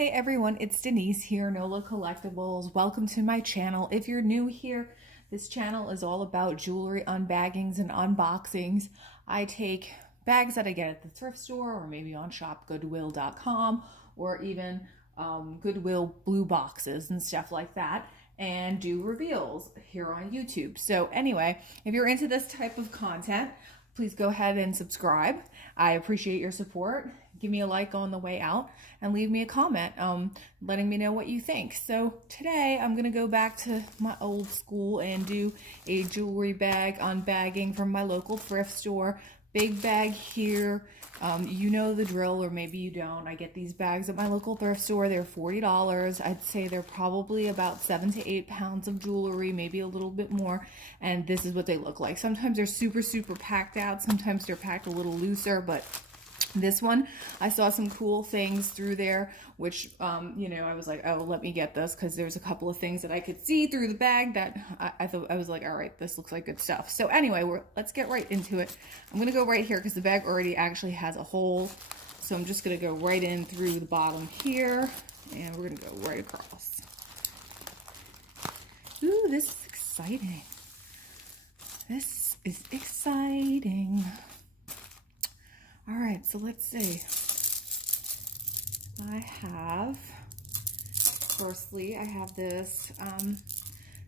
Hey everyone, it's Denise here, NOLA Collectibles. Welcome to my channel. If you're new here, this channel is all about jewelry unbaggings and unboxings. I take bags that I get at the thrift store or maybe on shopgoodwill.com or even Goodwill blue boxes and stuff like that, and do reveals here on YouTube. So anyway, if you're into this type of content, please go ahead and subscribe. I appreciate your support. Give me a like on the way out and leave me a comment letting me know what you think. So today I'm going to go back to my old school and do a jewelry bag unbagging from my local thrift store. Big bag here. You know the drill, or maybe you don't. I get these bags at my local thrift store. They're $40. I'd say they're probably about 7 to 8 pounds of jewelry, maybe a little bit more. And this is what they look like. Sometimes they're super packed out. Sometimes they're packed a little looser, but this one, I saw some cool things through there, which, you know, I was like, oh, let me get this, because there's a couple of things that I could see through the bag that I thought, I was like, all right, this looks like good stuff. So anyway, let's get right into it. I'm going to go right here because the bag already actually has a hole. So I'm just going to go right in through the bottom here, and we're going to go right across. Ooh, this is exciting. This is exciting. All right, so let's see. Firstly, I have this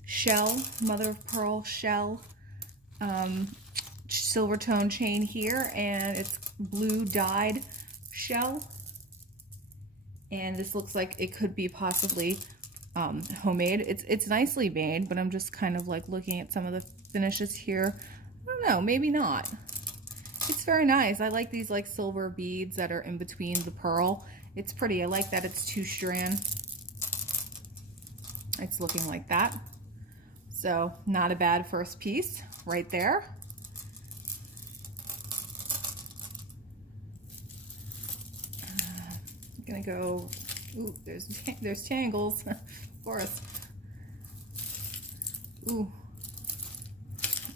shell, mother of pearl shell, silver tone chain here, and it's blue dyed shell. And this looks like it could be possibly homemade. It's nicely made, but I'm just kind of like looking at some of the finishes here. I don't know, maybe not. It's very nice. I like these like silver beads that are in between the pearl. It's pretty. I like that it's 2-strand. It's looking like that. So not a bad first piece right there. I'm gonna go, ooh, there's tangles, of course. Ooh,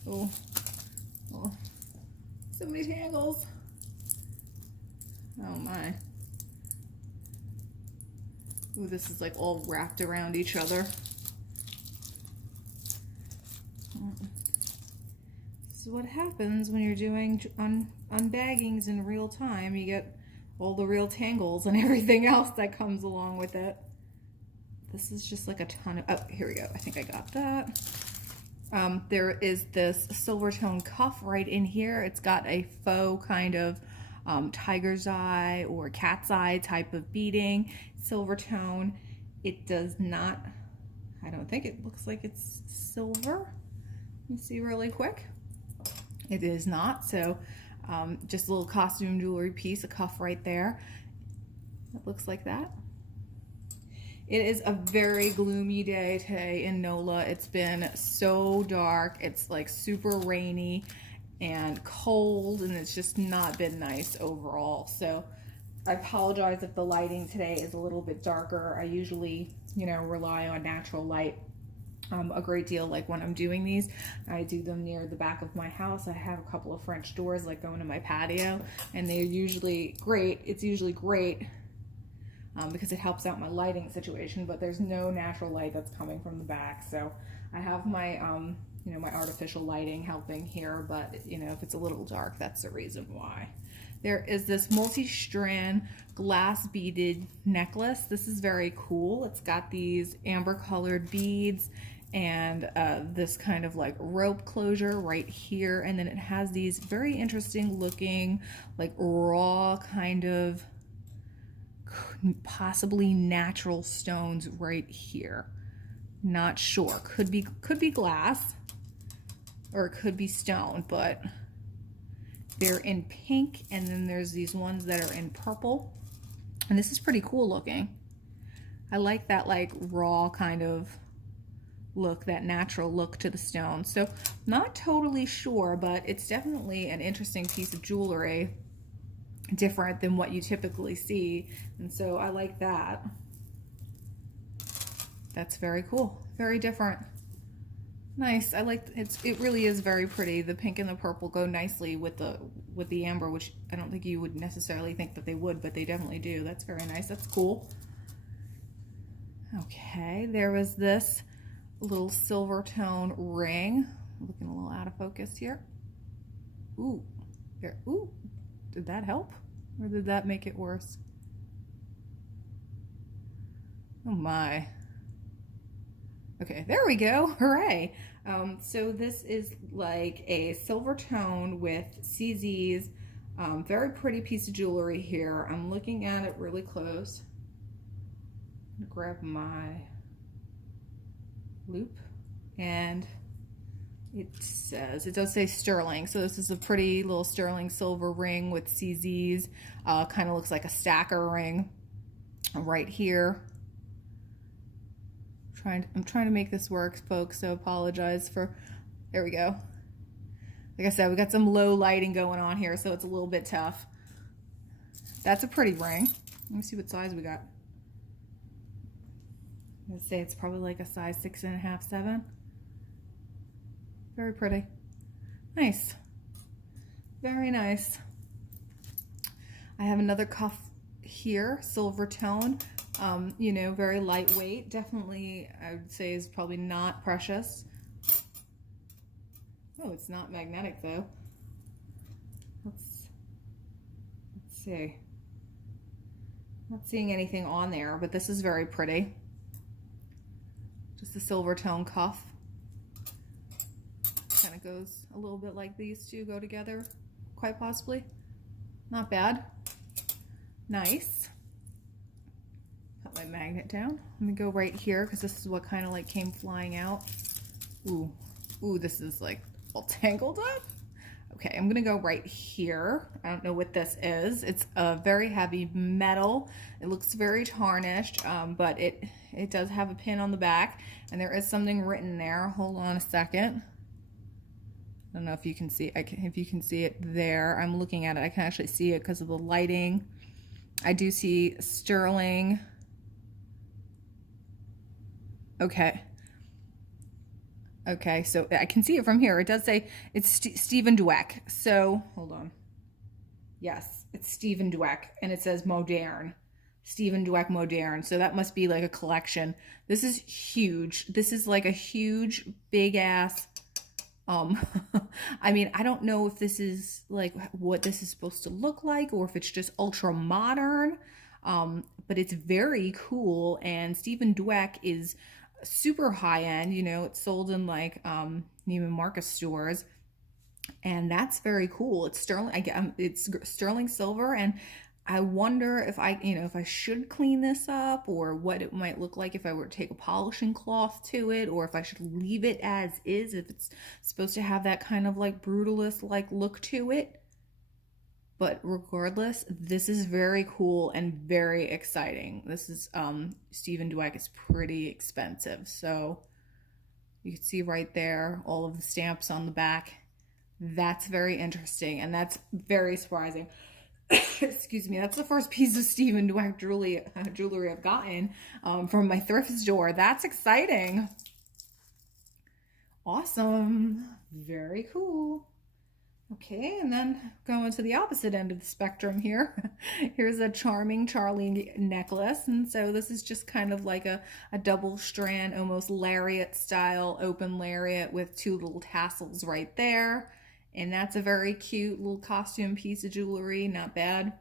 oh, oh. So many tangles. Oh my. Ooh, this is like all wrapped around each other. This is what happens when you're doing unbaggings in real time. You get all the real tangles and everything else that comes along with it. This is just like a ton of, oh, here we go. I think I got that. There is this silver tone cuff right in here. It's got a faux kind of tiger's eye or cat's eye type of beading. Silver tone. It does not, I don't think it looks like it's silver. Let me see really quick. It is not. So just a little costume jewelry piece, a cuff right there. It looks like that. It is a very gloomy day today in NOLA. It's been so dark. It's like super rainy and cold, and it's just not been nice overall. So I apologize if the lighting today is a little bit darker. I usually, you know, rely on natural light a great deal. Like when I'm doing these, I do them near the back of my house. I have a couple of French doors like going to my patio, and they're usually great. It's usually great because it helps out my lighting situation, but there's no natural light that's coming from the back. So I have my, you know, my artificial lighting helping here, but you know, if it's a little dark, that's the reason why. There is this multi-strand glass beaded necklace. This is very cool. It's got these amber colored beads and this kind of like rope closure right here. And then it has these very interesting looking, like raw kind of possibly natural stones right here. Not sure. Could be glass or it could be stone, but they're in pink, and then there's these ones that are in purple. And this is pretty cool looking. I like that like raw kind of look, that natural look to the stone. So not totally sure, but it's definitely an interesting piece of jewelry, different than what you typically see, and so I like that. That's very cool, very different, nice. I like it really is very pretty. The pink and the purple go nicely with the amber, which I don't think you would necessarily think that they would, but they definitely do. That's very nice. That's cool. Okay, there was this little silver tone ring. Looking a little out of focus here. Ooh, there. Ooh, did that help? Or did that make it worse? Oh my. Okay, there we go. Hooray. So this is like a silver tone with CZs. Very pretty piece of jewelry here. I'm looking at it really close. I'm gonna grab my loop, and it does say sterling. So this is a pretty little sterling silver ring with CZs. Kind of looks like a stacker ring right here. I'm trying to make this work, folks, so apologize for, there we go. Like I said, we got some low lighting going on here, so it's a little bit tough. That's a pretty ring. Let me see what size we got. I'm gonna say it's probably like a size 6.5, 7. Very pretty. Nice. Very nice. I have another cuff here, silver tone. You know, very lightweight. Definitely, I would say, is probably not precious. Oh, it's not magnetic though. Let's see. Not seeing anything on there, but this is very pretty. Just a silver tone cuff. Kind of goes a little bit like these two go together, quite possibly. Not bad. Nice. Put my magnet down. Let me go right here because this is what kind of like came flying out. Ooh, ooh, this is like all tangled up. Okay, I'm gonna go right here. I don't know what this is. It's a very heavy metal. It looks very tarnished, but it does have a pin on the back, and there is something written there. Hold on a second. I don't know if you can see. If you can see it there. I'm looking at it. I can actually see it because of the lighting. I do see sterling. Okay. Okay, so I can see it from here. It does say it's Stephen Dweck. So, hold on. Yes, it's Stephen Dweck, and it says Moderne. Stephen Dweck Moderne. So that must be like a collection. This is huge. This is like a huge, big ass. I mean, I don't know if this is like what this is supposed to look like or if it's just ultra modern. But it's very cool, and Stephen Dweck is super high end. You know, it's sold in like Neiman Marcus stores, and that's very cool. It's sterling. It's sterling silver, and I wonder if if I should clean this up, or what it might look like if I were to take a polishing cloth to it, or if I should leave it as is, if it's supposed to have that kind of like brutalist like look to it. But regardless, this is very cool and very exciting. This is Stephen Dweck is pretty expensive. So you can see right there all of the stamps on the back. That's very interesting, and that's very surprising. Excuse me, that's the first piece of Stephen Dweck jewelry I've gotten from my thrift store. That's exciting. Awesome. Very cool. Okay, and then going to the opposite end of the spectrum here. Here's a charming Charlie necklace. And so this is just kind of like a double strand, almost lariat style, open lariat with two little tassels right there. And that's a very cute little costume piece of jewelry. Not bad.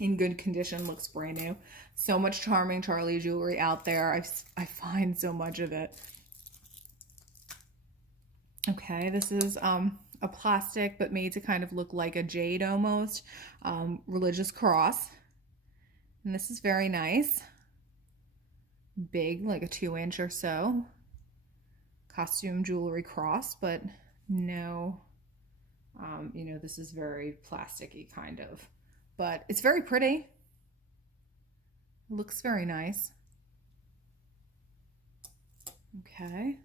In good condition, looks brand new. So much charming Charlie jewelry out there. I find so much of it. Okay, this is a plastic but made to kind of look like a jade almost. Religious cross. And this is very nice. Big, like a 2-inch or so. Costume jewelry cross, but no, this is very plasticky kind of. But it's very pretty. It looks very nice. Okay.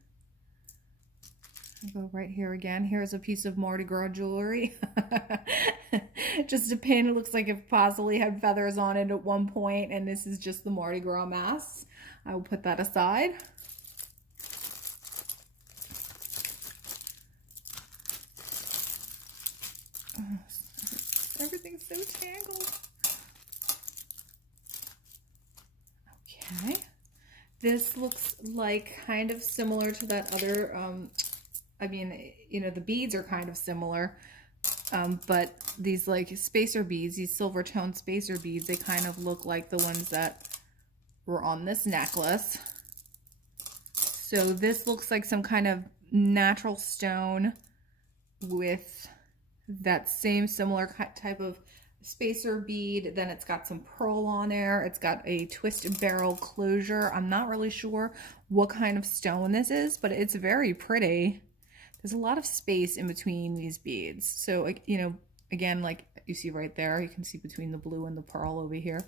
I'll go right here again. Here's a piece of Mardi Gras jewelry. Just a pin. It looks like it possibly had feathers on it at one point, and this is just the Mardi Gras mask. I will put that aside. Everything's so tangled. Okay. This looks like kind of similar to that other, I mean, you know, the beads are kind of similar, but these like spacer beads, these silver tone spacer beads, they kind of look like the ones that were on this necklace. So this looks like some kind of natural stone with that same similar type of spacer bead. Then it's got some pearl on there. It's got a twisted barrel closure. I'm not really sure what kind of stone this is, but it's very pretty. There's a lot of space in between these beads. So, you know, again, like you see right there, you can see between the blue and the pearl over here.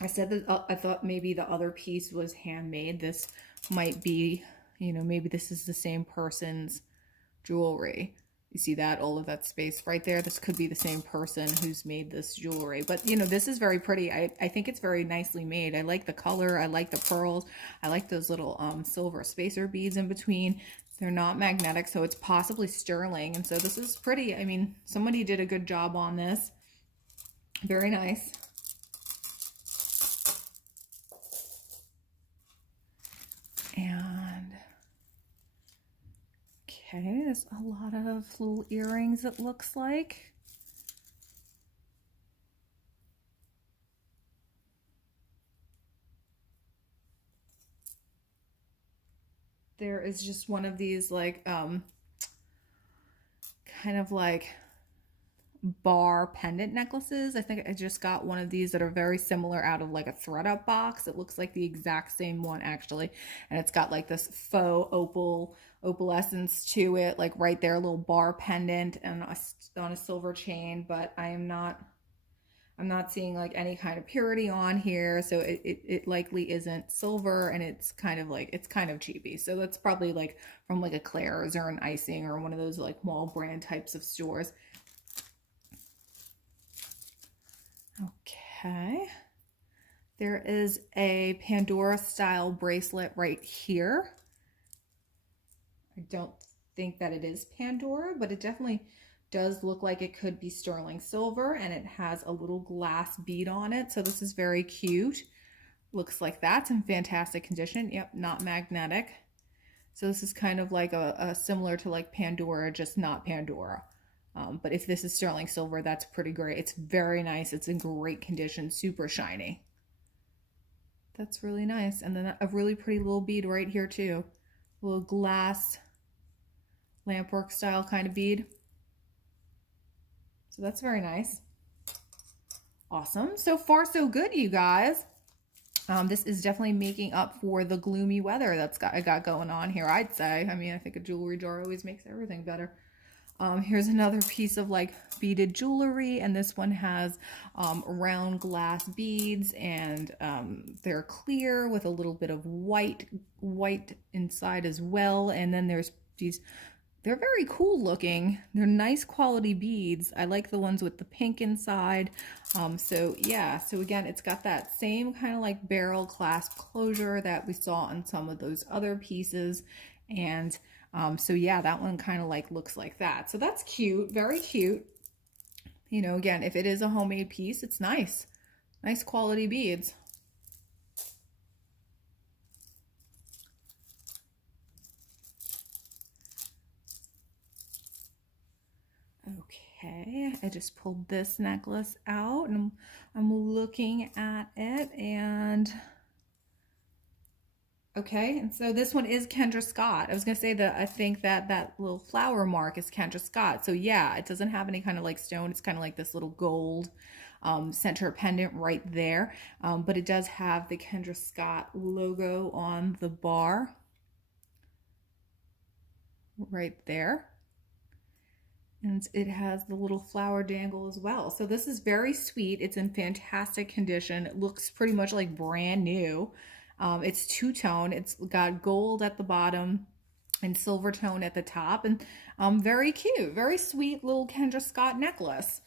I said that I thought maybe the other piece was handmade. This might be, you know, maybe this is the same person's jewelry. You see that, all of that space right there? This could be the same person who's made this jewelry. But, you know, this is very pretty. I think it's very nicely made. I like the color. I like the pearls. I like those little silver spacer beads in between. They're not magnetic, so it's possibly sterling. And so this is pretty. I mean, somebody did a good job on this. Very nice. And okay, there's a lot of little earrings, it looks like. There is just one of these like kind of like bar pendant necklaces. I think I just got one of these that are very similar out of like a thread up box. It looks like the exact same one actually, and it's got like this faux opalescence to it, like right there, a little bar pendant and on a silver chain. But I'm not seeing like any kind of purity on here, so it likely isn't silver, and it's kind of cheapy. So that's probably like from like a Claire's or an Icing or one of those like mall brand types of stores. Okay, there is a Pandora style bracelet right here. I don't think that it is Pandora, but it definitely does look like it could be sterling silver, and it has a little glass bead on it. So this is very cute. Looks like that's in fantastic condition. Yep, not magnetic. So this is kind of like a similar to like Pandora, just not Pandora. But if this is sterling silver, that's pretty great. It's very nice. It's in great condition, super shiny. That's really nice. And then a really pretty little bead right here too. A little glass lampwork style kind of bead. So that's very nice. Awesome. So far, so good, you guys. This is definitely making up for the gloomy weather I got going on here, I'd say. I mean, I think a jewelry jar always makes everything better. Here's another piece of like beaded jewelry, and this one has round glass beads, and they're clear with a little bit of white inside as well. And then there's these, they're very cool looking. They're nice quality beads. I like the ones with the pink inside. So yeah, so again, it's got that same kind of like barrel clasp closure that we saw on some of those other pieces. And so yeah, that one kind of like looks like that. So that's cute, very cute. You know, again, if it is a homemade piece, it's nice. Nice quality beads. Okay, I just pulled this necklace out, and I'm looking at it, and okay, and so this one is Kendra Scott. I was gonna say that I think that little flower mark is Kendra Scott. So yeah, it doesn't have any kind of like stone. It's kind of like this little gold center pendant right there. But it does have the Kendra Scott logo on the bar right there. And it has the little flower dangle as well. So this is very sweet. It's in fantastic condition. It looks pretty much like brand new. It's two-tone. It's got gold at the bottom and silver tone at the top. And very cute, very sweet little Kendra Scott necklace.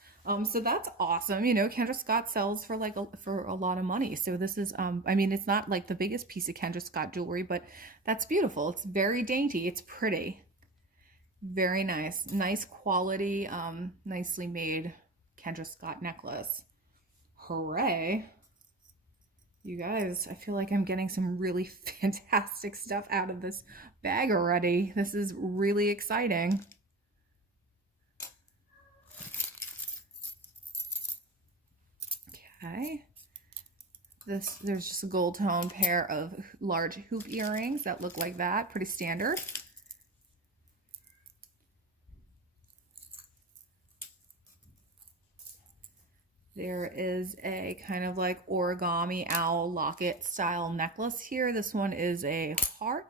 So that's awesome. You know, Kendra Scott sells for like for a lot of money. So this is, I mean, it's not like the biggest piece of Kendra Scott jewelry, but that's beautiful. It's very dainty. It's pretty. Very nice. Nice quality, nicely made Kendra Scott necklace. Hooray. You guys, I feel like I'm getting some really fantastic stuff out of this bag already. This is really exciting. Okay. There's just a gold tone pair of large hoop earrings that look like that, pretty standard. There is a kind of like origami owl locket style necklace here. This one is a heart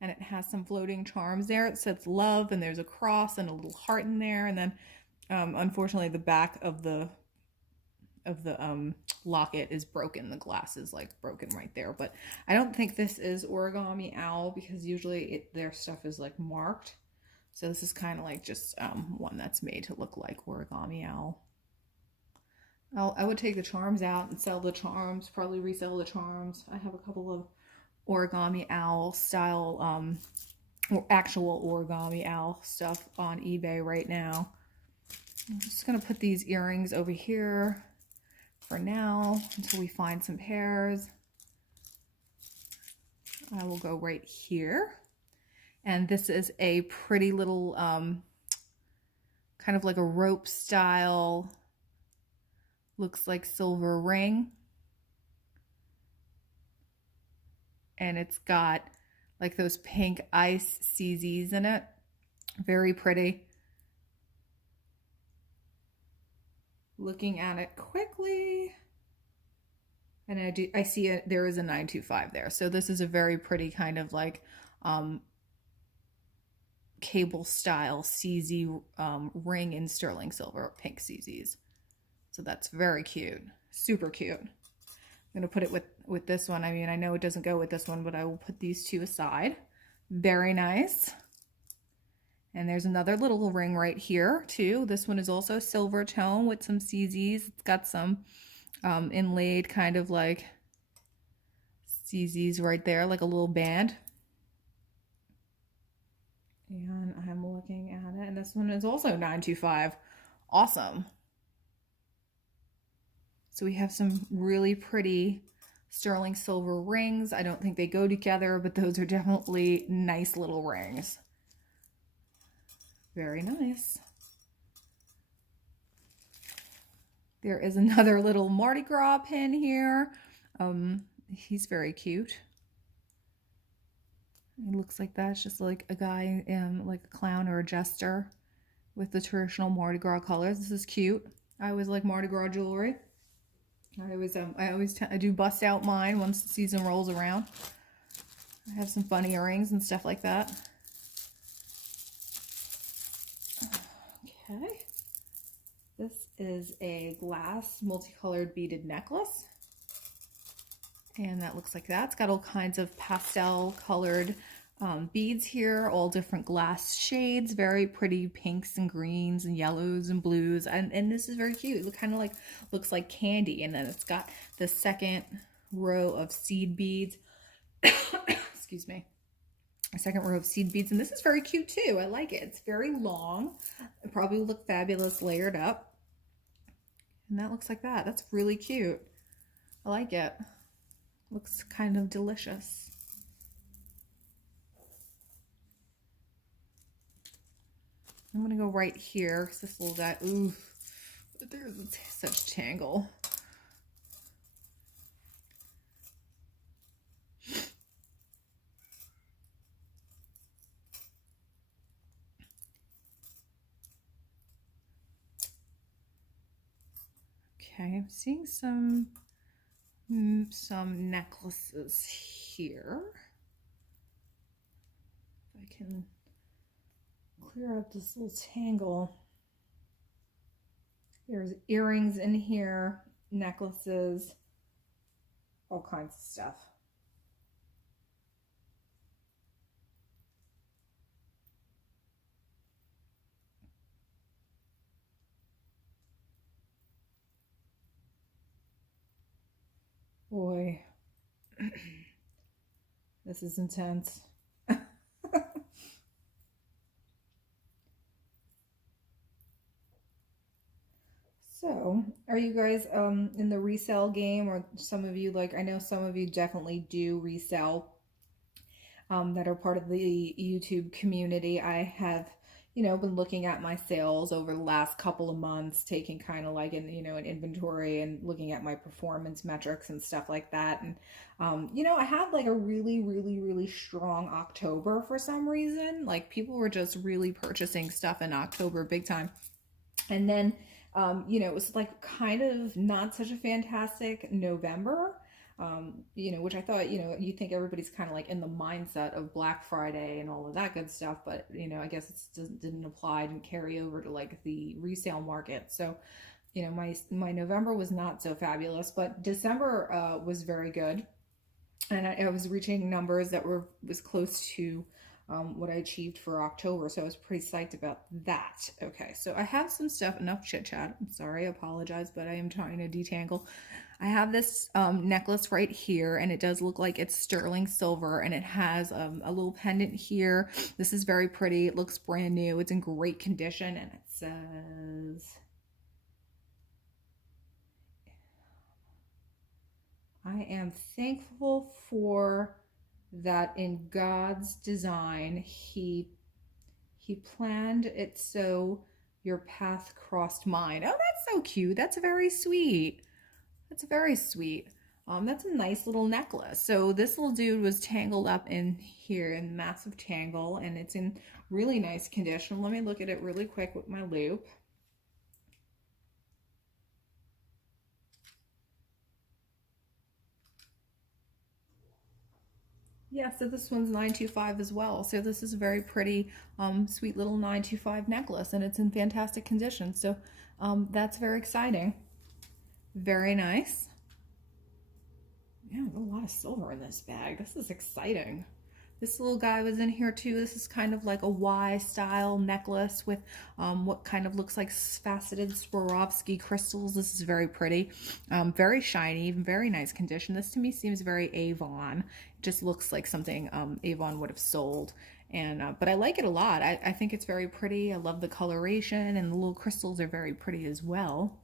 and it has some floating charms there. It says love and there's a cross and a little heart in there. And then unfortunately the back of the locket is broken. The glass is like broken right there. But I don't think this is origami owl because usually their stuff is like marked. So this is kind of like just one that's made to look like origami owl. I would take the charms out and sell the charms, probably resell the charms. I have a couple of origami owl style, or actual origami owl stuff on eBay right now. I'm just gonna put these earrings over here for now until we find some pairs. I will go right here. And this is a pretty little, kind of like a rope style, looks like silver ring. And it's got like those pink ice CZs in it. Very pretty. Looking at it quickly. And I see there is a 925 there. So this is a very pretty kind of like cable style CZ ring in sterling silver, pink CZs. So that's very cute, super cute. I'm gonna put it with this one. I mean, I know it doesn't go with this one, but I will put these two aside. Very nice. And there's another little ring right here too. This one is also silver tone with some CZs. It's got some inlaid kind of like CZs right there, like a little band. And I'm looking at it, and this one is also 925. Awesome. So we have some really pretty sterling silver rings. I don't think they go together, but those are definitely nice little rings. Very nice. There is another little Mardi Gras pin here. He's very cute. It looks like that's just like a guy, like a clown or a jester with the traditional Mardi Gras colors. This is cute. I always like Mardi Gras jewelry. I do bust out mine once the season rolls around. I have some fun earrings and stuff like that. Okay. This is a glass multicolored beaded necklace. And that looks like that. It's got all kinds of pastel colored beads here, all different glass shades, very pretty pinks and greens and yellows and blues. And this is very cute. It kind of like looks like candy. And then it's got the second row of seed beads. Excuse me. A second row of seed beads. And this is very cute too. I like it. It's very long. It probably will look fabulous layered up. And that looks like that. That's really cute. I like it. Looks kind of delicious. I'm gonna go right here because this little guy, ooh, there's such tangle. Okay, I'm seeing some necklaces here. If I can clear up this little tangle. There's earrings in here, necklaces, all kinds of stuff. Boy, this is intense. So Are you guys in the resell game, or some of you, like I know some of you definitely do resell, that are part of the YouTube community. I have, you know, been looking at my sales over the last couple of months, taking kind of like an inventory and looking at my performance metrics and stuff like that. And, you know, I had like a really, really, really strong October for some reason. Like people were just really purchasing stuff in October big time. And then, you know, it was like kind of not such a fantastic November. You know, which I thought, you know, you think everybody's kind of like in the mindset of Black Friday and all of that good stuff, but you know, I guess it didn't apply, didn't carry over to like the resale market. So, you know, my November was not so fabulous, but December was very good, and I was reaching numbers that was close to what I achieved for October, so I was pretty psyched about that. Okay, so I have some stuff, enough chit chat. I'm sorry, I apologize, but I am trying to detangle. I have this necklace right here, and it does look like it's sterling silver, and it has a little pendant here. This is very pretty. It looks brand new. It's in great condition, and it says, I am thankful for that in God's design, He planned it so your path crossed mine. Oh, that's so cute. That's very sweet. That's very sweet. That's a nice little necklace. So this little dude was tangled up in here in massive tangle, and it's in really nice condition. Let me look at it really quick with my loupe. Yeah, so this one's 925 as well. So this is a very pretty, sweet little 925 necklace, and it's in fantastic condition. So that's very exciting. Very nice. Yeah, a lot of silver in this bag. This is exciting. This little guy was in here too. This is kind of like a Y style necklace with what kind of looks like faceted Swarovski crystals. This is very pretty, very shiny, very nice condition. This to me seems very Avon. It just looks like something Avon would have sold. And but I like it a lot. I think it's very pretty. I love the coloration, and the little crystals are very pretty as well.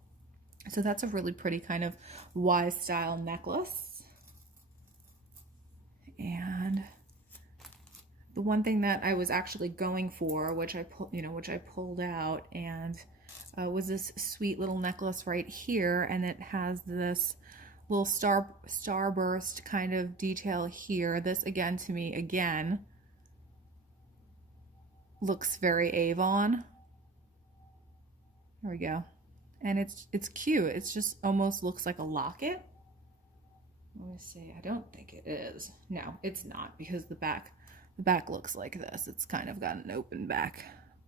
So that's a really pretty kind of Y style necklace. And the one thing that I was actually going for, which I pulled out, and was this sweet little necklace right here, and it has this little starburst kind of detail here. This again, to me, again, looks very Avon. There we go. And it's cute. It's just almost looks like a locket. Let me see. I don't think it is. No, it's not, because the back looks like this. It's kind of got an open back.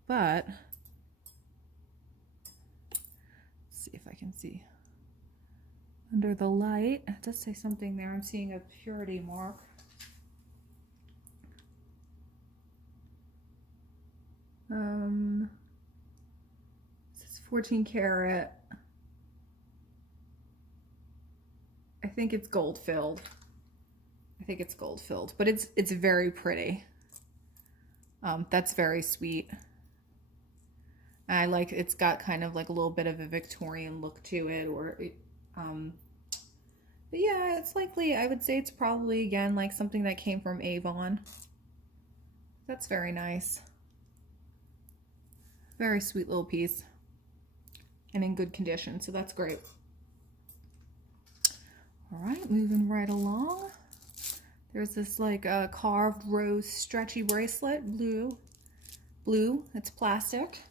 But let's see if I can see under the light. It does say something there. I'm seeing a purity mark. This is 14 karat. I think it's gold filled. But it's very pretty. That's very sweet. I like, it's got kind of like a little bit of a Victorian look to it, but yeah, it's likely, I would say it's probably, again, like something that came from Avon. That's very nice. Very sweet little piece, and in good condition, so that's great. All right, moving right along. There's this like carved rose stretchy bracelet, blue. It's plastic.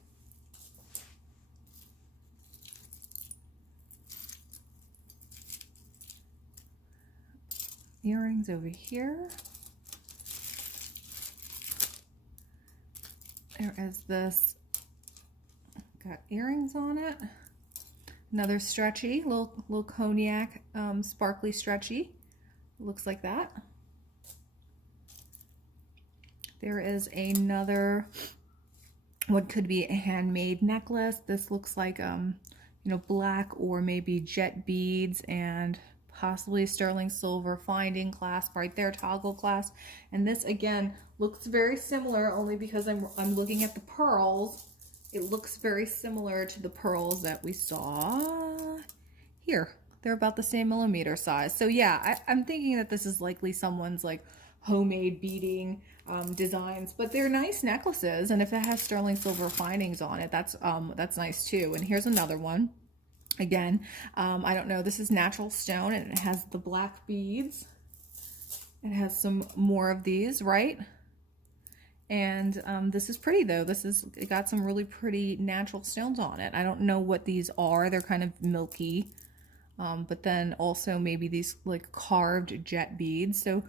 Earrings over here. There is this, got earrings on it. Another stretchy, little cognac, sparkly stretchy. Looks like that. There is another, what could be a handmade necklace. This looks like, you know, black or maybe jet beads, and possibly sterling silver finding clasp right there, toggle clasp. And this again looks very similar, only because I'm looking at the pearls. It looks very similar to the pearls that we saw here. They're about the same millimeter size. So yeah, I'm thinking that this is likely someone's like homemade beading designs, but they're nice necklaces. And if it has sterling silver findings on it, that's nice too. And here's another one. Again, I don't know, this is natural stone and it has the black beads. It has some more of these, right? And this is pretty though. It got some really pretty natural stones on it. I don't know what these are. They're kind of milky. But then also maybe these like carved jet beads. So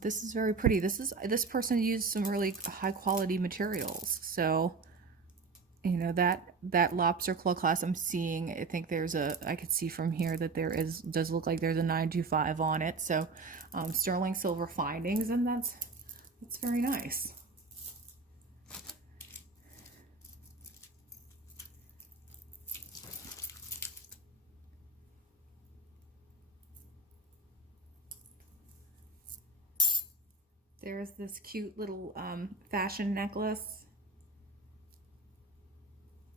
this is very pretty. This person used some really high quality materials. So, you know, that lobster claw class I'm seeing, I think I could see from here that does look like there's a 925 on it. So sterling silver findings, and that's very nice. There's this cute little fashion necklace.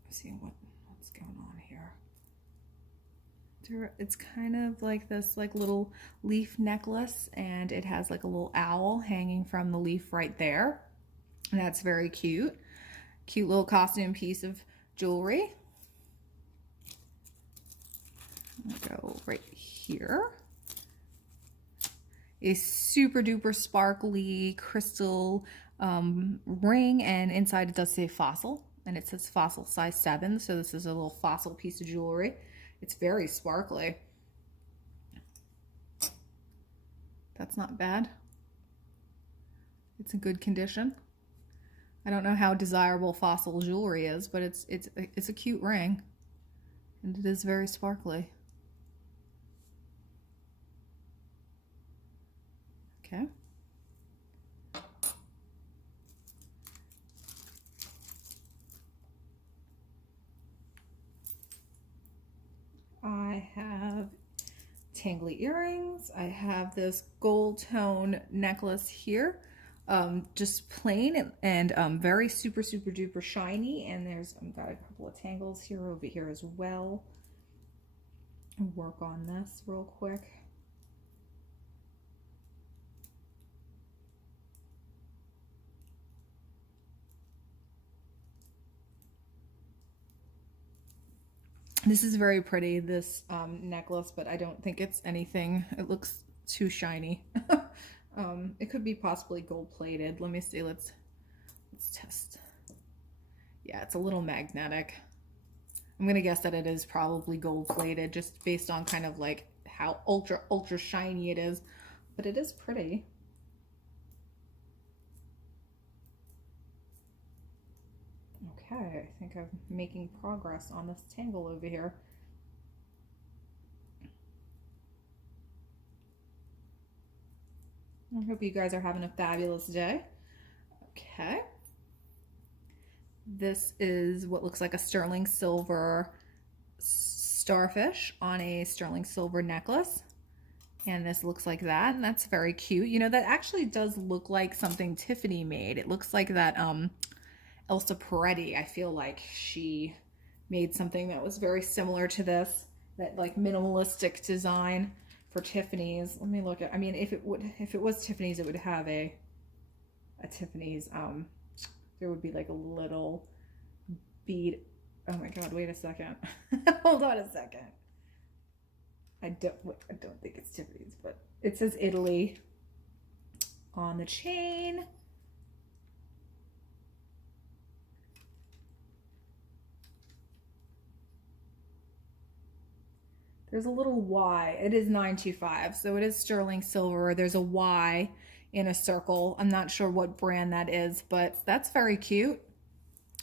Let's see what's going on here. It's kind of like this like little leaf necklace, and it has like a little owl hanging from the leaf right there. And that's very cute. Cute little costume piece of jewelry. I'll go right here. A super duper sparkly crystal ring, and inside it does say fossil, and it says fossil size 7. So this is a little fossil piece of jewelry. It's very sparkly. That's not bad. It's in good condition. I don't know how desirable fossil jewelry is, but it's a cute ring, and it is very sparkly. Okay. I have tangly earrings. I have this gold tone necklace here, just plain and very super duper shiny. And I've got a couple of tangles here over here as well. I'll work on this real quick. This is very pretty, this necklace, but I don't think it's anything. It looks too shiny. It could be possibly gold plated. Let me see. Let's test. Yeah, it's a little magnetic. I'm gonna guess that it is probably gold plated, just based on kind of like how ultra shiny it is. But it is pretty. Okay, I think I'm making progress on this tangle over here. I hope you guys are having a fabulous day. Okay. This is what looks like a sterling silver starfish on a sterling silver necklace. And this looks like that, and that's very cute. You know, that actually does look like something Tiffany made. It looks like that Elsa Peretti, I feel like she made something that was very similar to this, that like minimalistic design for Tiffany's. Let me look at, I mean, if it was Tiffany's, it would have a Tiffany's, there would be like a little bead. Oh my God, wait a second. Hold on a second. I don't think it's Tiffany's, but it says Italy on the chain. There's a little Y. It is 925, so it is sterling silver. There's a Y in a circle. I'm not sure what brand that is, but that's very cute.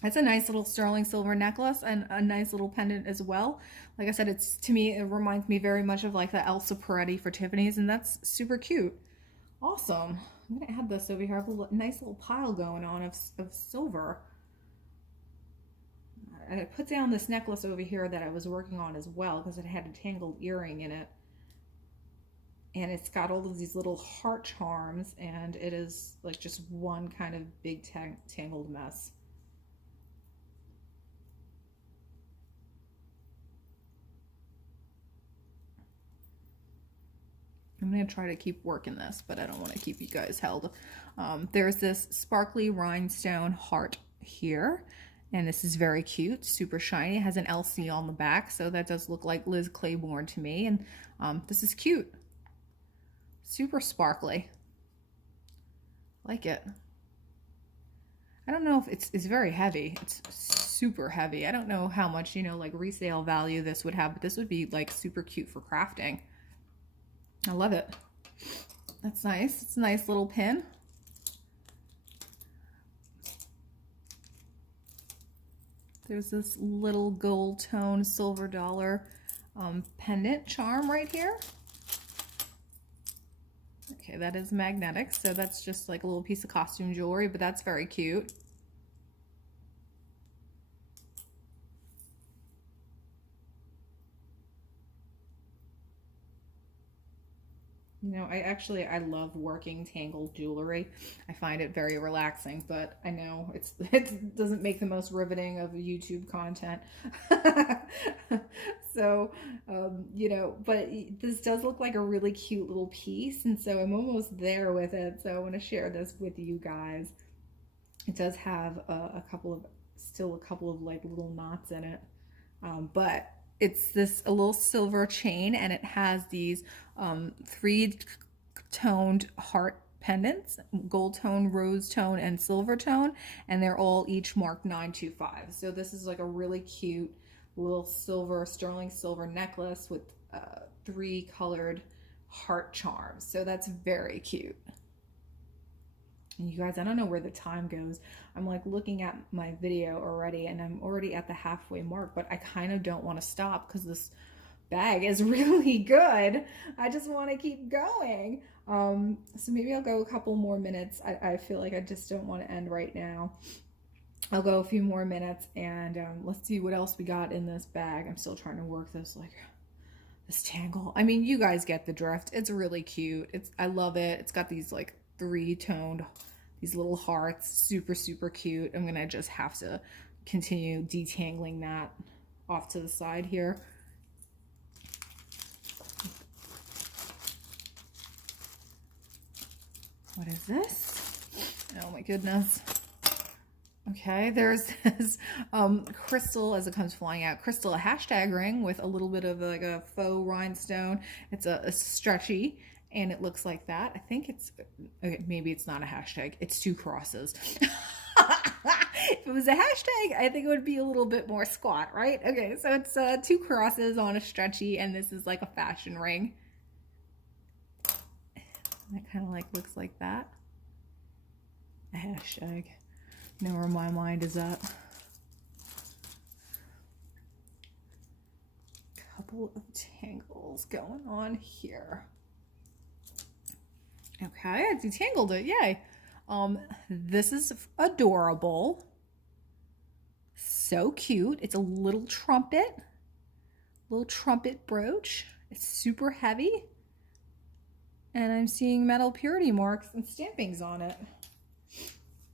It's a nice little sterling silver necklace and a nice little pendant as well. Like I said, to me, it reminds me very much of like the Elsa Peretti for Tiffany's, and that's super cute. Awesome. I'm gonna add this over here. I have a nice little pile going on of silver. I put down this necklace over here that I was working on as well because it had a tangled earring in it. And it's got all of these little heart charms, and it is like just one kind of big tangled mess. I'm going to try to keep working this, but I don't want to keep you guys held. There's this sparkly rhinestone heart here, and this is very cute, super shiny. It has an LC on the back, so that does look like Liz Claiborne to me, and this is cute. Super sparkly. Like it. I don't know if it's very heavy. It's super heavy. I don't know how much, you know, like resale value this would have, but this would be like super cute for crafting. I love it. That's nice. It's a nice little pin. There's this little gold tone silver dollar pendant charm right here. Okay, that is magnetic, so that's just like a little piece of costume jewelry, but that's very cute. You know, I love working Tangled jewelry. I find it very relaxing, but I know it doesn't make the most riveting of YouTube content. So, you know, but this does look like a really cute little piece, and so I'm almost there with it. So I want to share this with you guys. It does have still a couple of like little knots in it, but it's a little silver chain, and it has these 3-toned heart pendants, gold tone, rose tone, and silver tone, and they're all each marked 925. So this is like a really cute little sterling silver necklace with 3 colored heart charms. So that's very cute. And you guys, I don't know where the time goes. I'm like looking at my video already, and I'm already at the halfway mark, but I kind of don't want to stop because this bag is really good. I just want to keep going. So maybe I'll go a couple more minutes. I feel like I just don't want to end right now. I'll go a few more minutes, and let's see what else we got in this bag. I'm still trying to work this tangle. I mean, you guys get the drift. It's really cute. I love it. It's got these like 3-toned, these little hearts, super, super cute. I'm gonna just have to continue detangling that off to the side here. What is this? Oh my goodness. Okay, there's this crystal, as it comes flying out, crystal, a hashtag ring with a little bit of like a faux rhinestone. It's a stretchy, and it looks like that. I think it's, okay, maybe it's not a hashtag. It's 2 crosses. If it was a hashtag, I think it would be a little bit more squat, right? Okay, so it's 2 crosses on a stretchy, and this is like a fashion ring. That kind of like looks like that. A hashtag. Know where my mind is at. Couple of tangles going on here. Okay, I detangled it, yay. This is adorable. So cute. It's a little trumpet brooch. It's super heavy. And I'm seeing metal purity marks and stampings on it.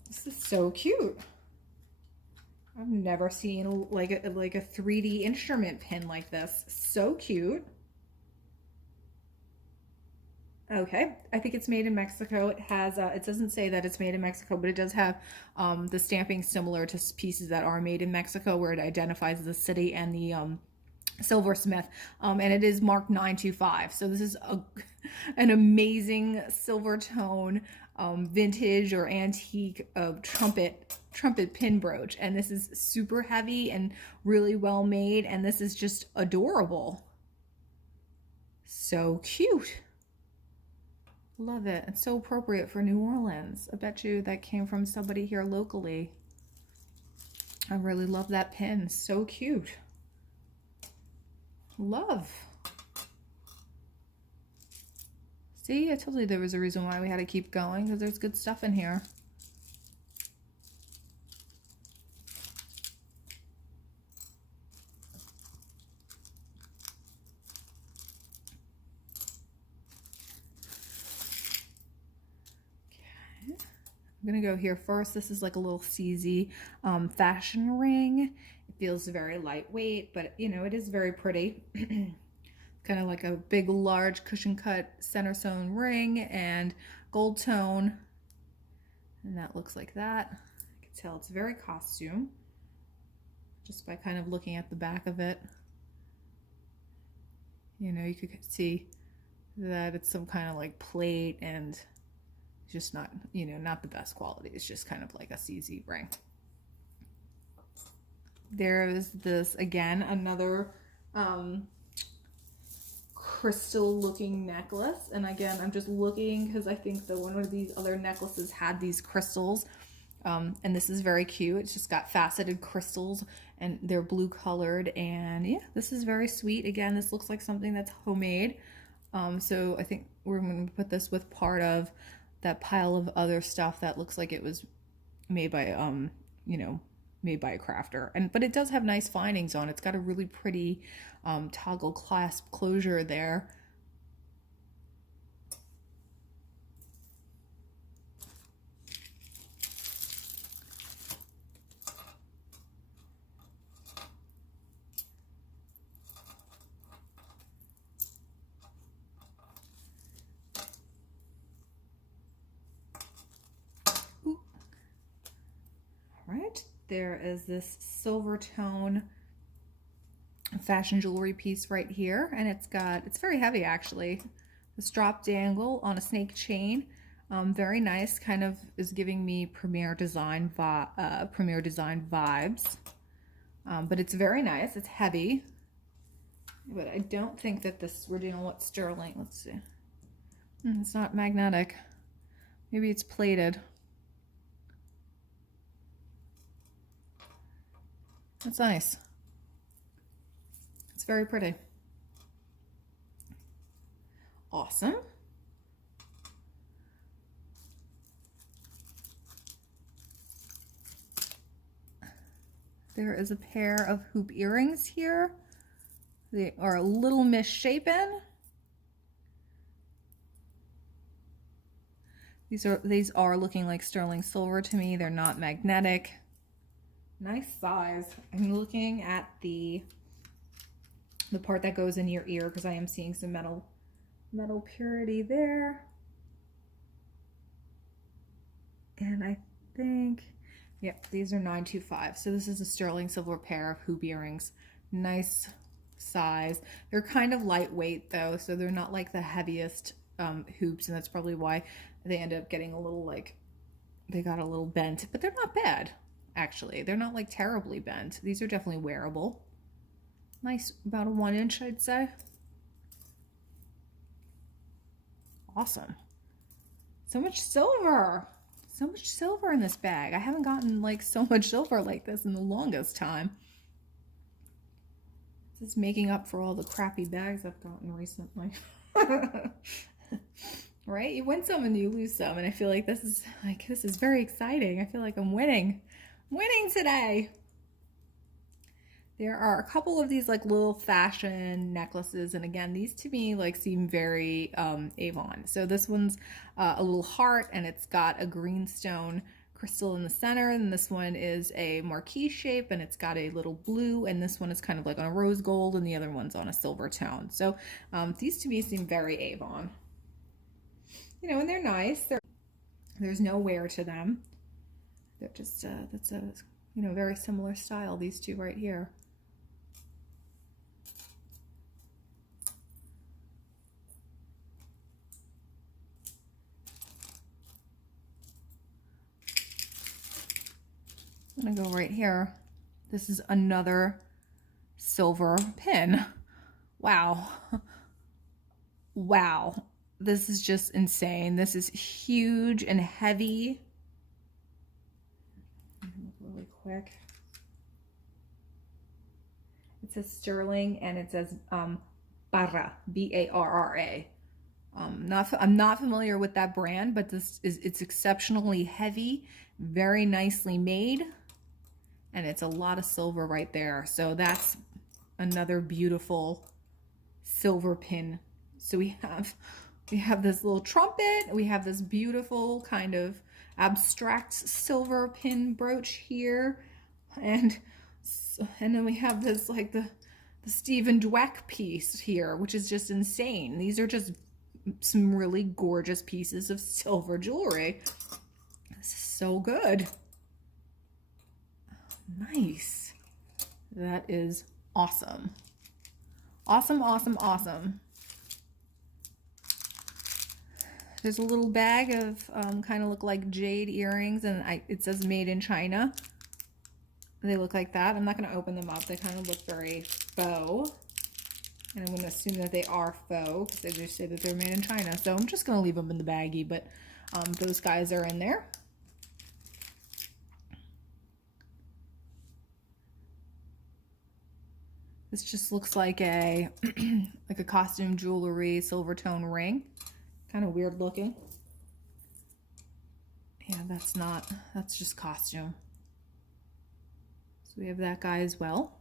This is so cute. I've never seen like a 3D instrument pin like this. So cute. Okay, I think it's made in Mexico. It has, it doesn't say that it's made in Mexico, but it does have the stamping similar to pieces that are made in Mexico, where it identifies the city and the silversmith, and it is marked 925. So this is an amazing silver tone vintage or antique trumpet pin brooch, and this is super heavy and really well made, and this is just adorable. So cute. Love it. It's so appropriate for New Orleans. I bet you that came from somebody here locally. I really love that pin. So cute. Love. See, I told you there was a reason why we had to keep going, because there's good stuff in here. I'm gonna go here first. This is like a little CZ fashion ring. It feels very lightweight, but you know, it is very pretty. kind of like a big, large cushion cut center sewn ring and gold tone. And that looks like that. I can tell it's very costume just by kind of looking at the back of it. You know, you could see that it's some kind of like plate and just not, you know, not the best quality. It's just kind of like a CZ ring. There is this, again, another crystal looking necklace. And again, I'm just looking because I think that one of these other necklaces had these crystals. And this is very cute. It's just got faceted crystals and they're blue colored. And yeah, this is very sweet. Again, this looks like something that's homemade. So I think we're going to put this with part of that pile of other stuff that looks like it was made by, you know, made by a crafter. But it does have nice findings on it. It's got a really pretty toggle clasp closure there. Right, there is this silver tone fashion jewelry piece right here, and it's very heavy actually. This drop dangle on a snake chain, very nice. Kind of is giving me Premier Design vibes, but it's very nice. It's heavy, but I don't think that this, we're dealing with sterling. Let's see. It's not magnetic. Maybe it's plated. That's nice. It's very pretty. Awesome. There is a pair of hoop earrings here. They are a little misshapen. These are looking like sterling silver to me. They're not magnetic. Nice size. I'm looking at the part that goes in your ear because I am seeing some metal purity there. And I think, yep, these are 925. So this is a sterling silver pair of hoop earrings. Nice size. They're kind of lightweight though, so they're not like the heaviest hoops, and that's probably why they end up getting a little, like, they got a little bent, but they're not bad. Actually, they're not like terribly bent. These are definitely wearable. Nice, about a 1 inch, I'd say. Awesome. So much silver. So much silver in this bag. I haven't gotten like so much silver like this in the longest time. This is making up for all the crappy bags I've gotten recently. Right? You win some and you lose some, and I feel like this is very exciting. I feel like I'm winning. Winning today. There are a couple of these like little fashion necklaces, and again, these to me like seem very Avon. So this one's a little heart, and it's got a greenstone crystal in the center, and this one is a marquee shape, and it's got a little blue, and this one is kind of like on a rose gold, and the other one's on a silver tone. So these to me seem very Avon. You know, and they're nice. There's no wear to them. They're just, that's a, you know, very similar style, these two right here. I'm gonna go right here. This is another silver pin. Wow. Wow. This is just insane. This is huge and heavy. Really quick. It says sterling, and it says Barra, B-A-R-R-A. I'm not familiar with that brand, but it's exceptionally heavy, very nicely made, and it's a lot of silver right there. So that's another beautiful silver pin. So we have this little trumpet, we have this beautiful kind of abstract silver pin brooch here, and then we have this like the Stephen Dweck piece here, which is just insane. These are just some really gorgeous pieces of silver jewelry. This is so good. Nice. That is awesome. Awesome, awesome, awesome. There's a little bag of kind of look like jade earrings, and it says made in China. They look like that. I'm not going to open them up. They kind of look very faux. And I'm going to assume that they are faux because they just say that they're made in China. So I'm just going to leave them in the baggie, but those guys are in there. This just looks like a like a costume jewelry silver tone ring. Kind of weird looking. Yeah, that's just costume. So we have that guy as well.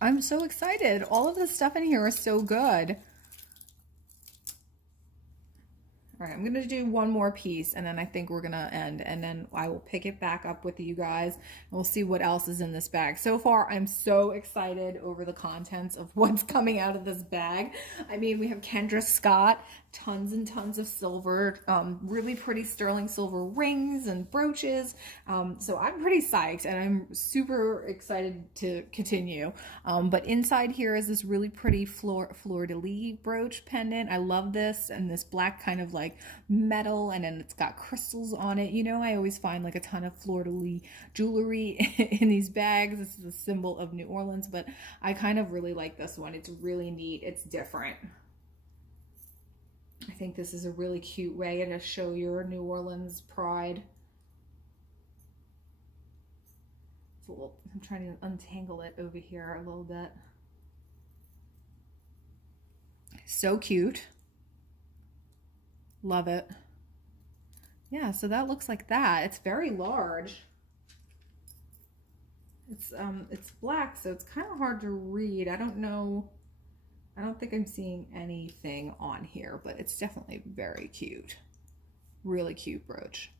I'm so excited. All of the stuff in here is so good. All right, I'm going to do one more piece, and then I think we're going to end, and then I will pick it back up with you guys, and we'll see what else is in this bag. So far, I'm so excited over the contents of what's coming out of this bag. I mean, we have Kendra Scott, tons and tons of silver, really pretty sterling silver rings and brooches. So I'm pretty psyched, and I'm super excited to continue. But inside here is this really pretty fleur-de-lis brooch pendant. I love this, and this black kind of like metal, and then it's got crystals on it. You know, I always find like a ton of fleur-de-lis jewelry in these bags. This is a symbol of New Orleans, but I kind of really like this one. It's really neat. It's different. I think this is a really cute way to show your New Orleans pride. It's a little, I'm trying to untangle it over here a little bit. So cute. Love it. Yeah, so that looks like that. It's very large. It's black, so it's kind of hard to read. I don't know. I don't think I'm seeing anything on here, but it's definitely very cute. Really cute brooch.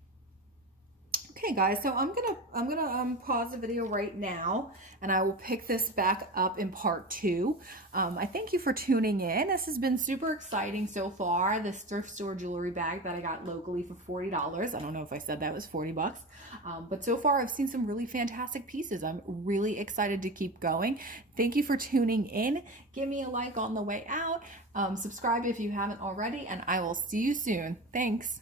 Okay guys, so I'm gonna pause the video right now, and I will pick this back up in part 2. I thank you for tuning in. This has been super exciting so far. This thrift store jewelry bag that I got locally for $40. I don't know if I said that was 40 bucks, but so far I've seen some really fantastic pieces. I'm really excited to keep going. Thank you for tuning in. Give me a like on the way out. Subscribe if you haven't already, and I will see you soon. Thanks.